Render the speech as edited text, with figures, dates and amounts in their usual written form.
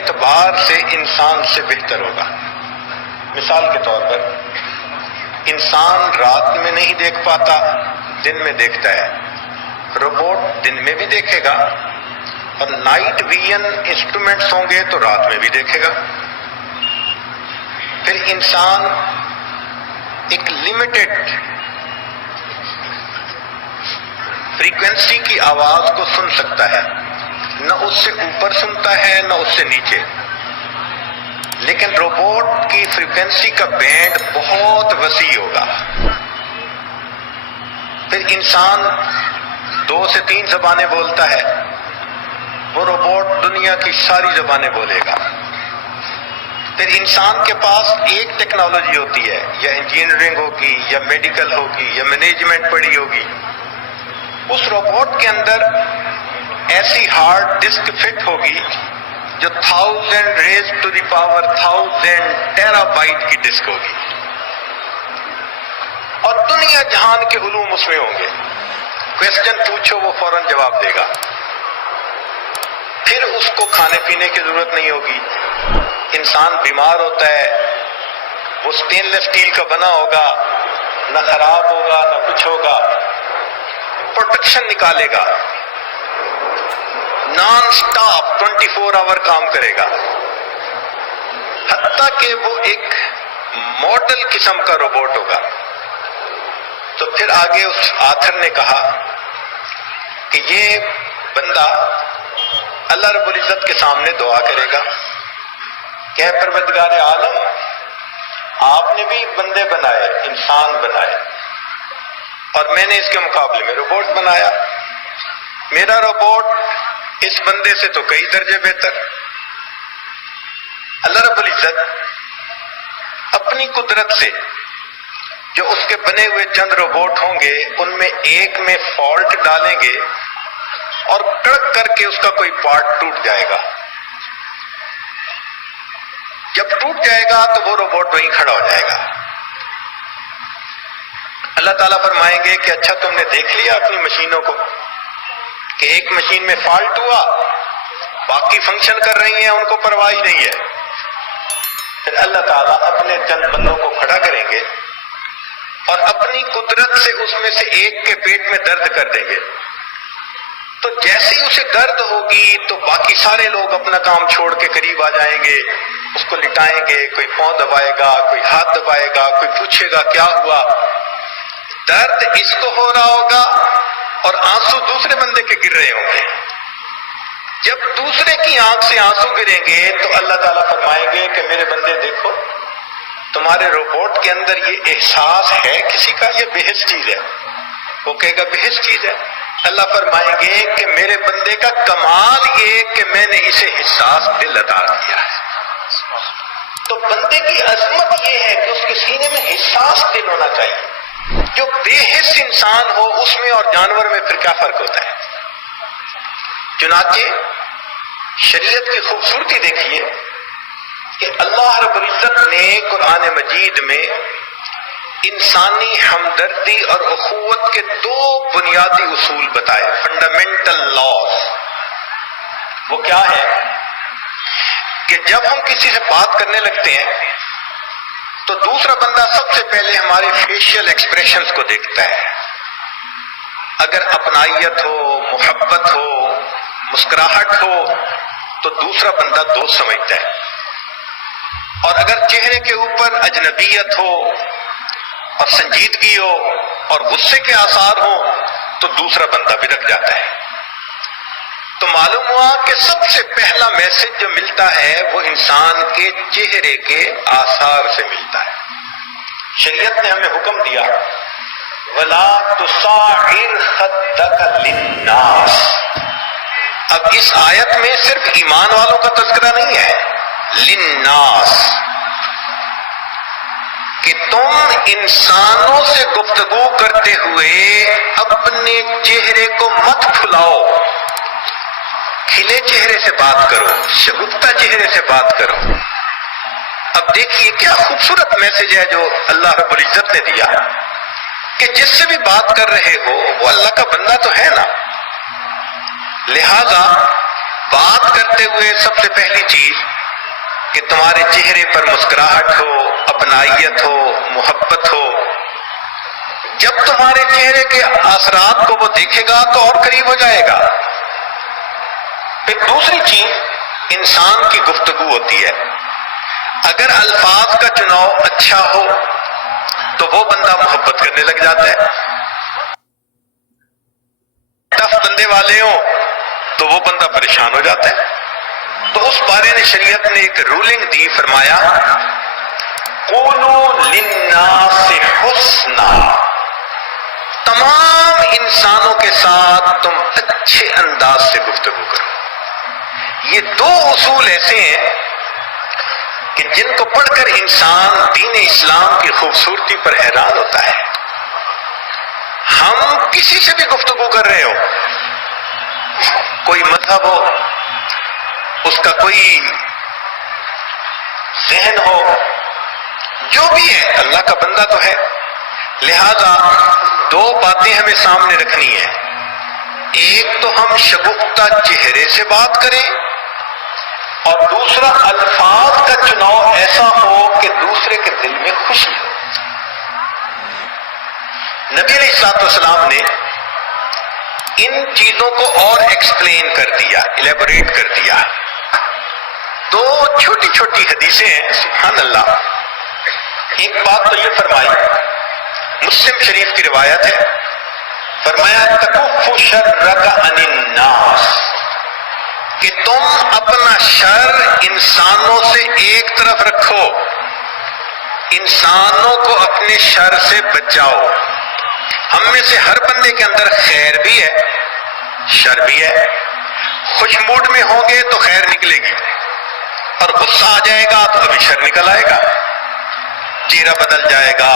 اعتبار سے انسان سے بہتر ہوگا۔ مثال کے طور پر انسان رات میں نہیں دیکھ پاتا، دن میں دیکھتا ہے، روبوٹ دن میں بھی دیکھے گا، اور نائٹ ویژن انسٹرومنٹس ہوں گے تو رات میں بھی دیکھے گا۔ پھر انسان ایک لمیٹڈ فریکوینسی کی آواز کو سن سکتا ہے، نہ اس سے اوپر سنتا ہے نہ اس سے نیچے، لیکن روبوٹ کی فریکوینسی کا بینڈ بہت وسیع ہوگا۔ پھر انسان 2 سے 3 زبانیں بولتا ہے، وہ روبوٹ دنیا کی ساری زبانیں بولے گا۔ پھر انسان کے پاس ایک ٹیکنالوجی ہوتی ہے، یا انجینئرنگ ہوگی یا میڈیکل ہوگی یا مینجمنٹ پڑھی ہوگی، اس روبوٹ کے اندر ایسی ہارڈ ڈسک فٹ ہوگی جو 1000 raise to the power 1000 terabyte کی ڈسک ہوگی، اور دنیا جہان کے علوم اس میں ہوں گے۔ کویسچن پوچھو وہ فوراً جواب دے گا۔ پھر اس کو کھانے پینے کی ضرورت نہیں ہوگی۔ انسان بیمار ہوتا ہے، وہ سٹین لیس اسٹیل کا بنا ہوگا، نہ خراب ہوگا نہ کچھ ہوگا، پروٹیکشن نکالے گا، نان سٹاپ 24 آور کام کرے گا، حتیٰ کہ وہ ایک ماڈل قسم کا روبوٹ ہوگا۔ تو پھر آگے اس آتھر نے کہا کہ یہ بندہ اللہ رب العزت کے سامنے دعا کرے گا کہ اے پروردگار عالم، آپ نے بھی بندے بنائے، انسان بنائے، اور میں نے اس کے مقابلے میں روبوٹ بنایا، میرا روبوٹ اس بندے سے تو کئی درجے بہتر۔ اللہ رب العزت اپنی قدرت سے جو اس کے بنے ہوئے چند روبوٹ ہوں گے ان میں ایک میں فالٹ ڈالیں گے اور کڑک کر کے اس کا کوئی پارٹ ٹوٹ جائے گا۔ جب ٹوٹ جائے گا تو وہ روبوٹ وہیں کھڑا ہو جائے گا۔ اللہ تعالیٰ فرمائیں گے کہ اچھا تم نے دیکھ لیا اپنی مشینوں کو کہ ایک مشین میں فالٹ ہوا، باقی فنکشن کر رہی ہیں، ان کو پرواہ ہی نہیں ہے۔ پھر اللہ تعالیٰ اپنے چند بندوں کو کھڑا کریں گے اور اپنی قدرت سے اس میں سے ایک کے پیٹ میں درد کر دیں گے، تو جیسے ہی اسے درد ہوگی تو باقی سارے لوگ اپنا کام چھوڑ کے قریب آ جائیں گے، اس کو لٹائیں گے، کوئی پاؤں دبائے گا، کوئی ہاتھ دبائے گا، کوئی پوچھے گا کیا ہوا۔ درد اس کو ہو رہا ہوگا اور آنسو دوسرے بندے کے گر رہے ہوں گے۔ جب دوسرے کی آنکھ سے آنسو گریں گے تو اللہ تعالیٰ فرمائیں گے کہ میرے بندے دیکھو، تمہارے روبوٹ کے اندر یہ احساس ہے کسی کا، یہ بےحس چیز ہے۔ وہ کہے گا بےحس چیز ہے۔ اللہ فرمائیں گے کہ میرے بندے کا کمال یہ کہ میں نے اسے حساس دل عطا کیا ہے۔ تو بندے کی عظمت یہ ہے کہ اس کے سینے میں حساس دل ہونا چاہیے۔ جو بے حس انسان ہو اس میں اور جانور میں پھر کیا فرق ہوتا ہے؟ چنانچہ شریعت کی خوبصورتی دیکھیے کہ اللہ رب العزت نے قرآن مجید میں انسانی ہمدردی اور اخوت کے 2 بنیادی اصول بتائے، فنڈامنٹل لاز۔ وہ کیا ہے کہ جب ہم کسی سے بات کرنے لگتے ہیں تو دوسرا بندہ سب سے پہلے ہمارے فیشیل ایکسپریشنز کو دیکھتا ہے۔ اگر اپنائیت ہو، محبت ہو، مسکراہٹ ہو تو دوسرا بندہ دوست سمجھتا ہے، اور اگر چہرے کے اوپر اجنبیت ہو اور سنجیدگی ہو اور غصے کے آثار ہوں تو دوسرا بندہ بھی رک جاتا ہے۔ تو معلوم ہوا کہ سب سے پہلا میسج جو ملتا ہے وہ انسان کے چہرے کے آثار سے ملتا ہے۔ شریعت نے ہمیں حکم دیا وَلَا تُصَعِّرْ خَدَّكَ لِلنَّاسِ۔ اب اس آیت میں صرف ایمان والوں کا تذکرہ نہیں ہے، للناس، کہ تم انسانوں سے گفتگو کرتے ہوئے اپنے چہرے کو مت پھلاؤ، کھلے چہرے سے بات کرو، شگفتہ چہرے سے بات کرو۔ اب دیکھیے کیا خوبصورت میسج ہے جو اللہ رب العزت نے دیا کہ جس سے بھی بات کر رہے ہو وہ اللہ کا بندہ تو ہے نا، لہذا بات کرتے ہوئے سب سے پہلی چیز کہ تمہارے چہرے پر مسکراہٹ ہو، اپنائیت ہو، محبت ہو. جب تمہارے چہرے کے اثرات کو وہ دیکھے گا تو اور قریب ہو جائے گا. پھر دوسری چیز انسان کی گفتگو ہوتی ہے. اگر الفاظ کا چناؤ اچھا ہو تو وہ بندہ محبت کرنے لگ جاتا ہے. ٹف بندے والے ہوں تو وہ بندہ پریشان ہو جاتا ہے. تو اس بارے میں شریعت نے ایک رولنگ دی، فرمایا قولوا للناس حسنا، تمام انسانوں کے ساتھ تم اچھے انداز سے گفتگو کرو. یہ دو اصول ایسے ہیں کہ جن کو پڑھ کر انسان دین اسلام کی خوبصورتی پر حیران ہوتا ہے. ہم کسی سے بھی گفتگو کر رہے ہو، کوئی مذہب ہو، اس کا کوئی ذہن ہو، جو بھی ہے اللہ کا بندہ تو ہے. لہذا دو باتیں ہمیں سامنے رکھنی ہیں. ایک تو ہم شگفتہ چہرے سے بات کریں، اور دوسرا الفاظ کا چناؤ ایسا ہو کہ دوسرے کے دل میں خوشی ہو. نبی علیہ الصلوۃ والسلام نے ان چیزوں کو اور ایکسپلین کر دیا، الیبوریٹ کر دیا. دو چھوٹی چھوٹی حدیثیں ہیں، سبحان اللہ. ایک بات تو یہ فرمائی، مسلم شریف کی روایت ہے، فرمایا تکف شرک عن الناس، کہ تم اپنا شر انسانوں سے ایک طرف رکھو، انسانوں کو اپنے شر سے بچاؤ. ہم میں سے ہر بندے کے اندر خیر بھی ہے، شر بھی ہے. خوش موڈ میں ہوں گے تو خیر نکلے گی، اور غصہ آ جائے گا تو ابھی شر نکل آئے گا، چہرہ بدل جائے گا.